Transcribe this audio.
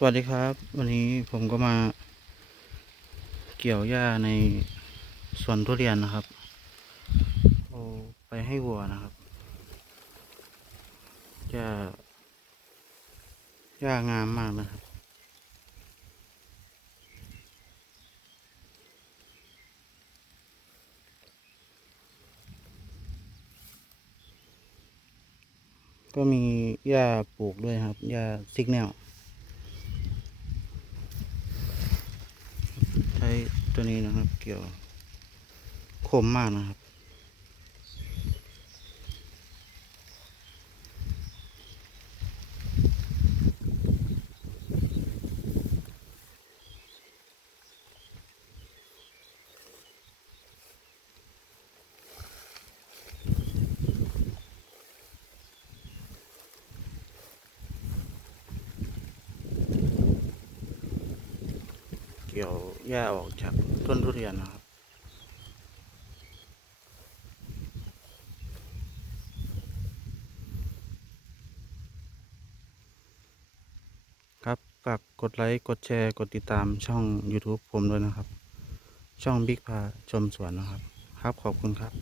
สวัสดีครับ วันนี้ผมก็มา เกี่ยวหญ้าในสวนทุเรียนนะครับเอาไปให้วัวนะครับหญ้าหญ้างามมากนะครับก็มีหญ้าปลูกด้วยครับหญ้าซิกแนล ใช้ ตัวนี้นะครับ เกี่ยวคมมากนะครับ กี่ยวหญ้าออกจากต้นทุเรียนนะครับครับฝากกดไลค์ กดแชร์ กดติดตามช่อง YouTube ผมด้วยนะครับ ช่องบิ๊กพาชมสวนนะครับ ครับขอบคุณครับ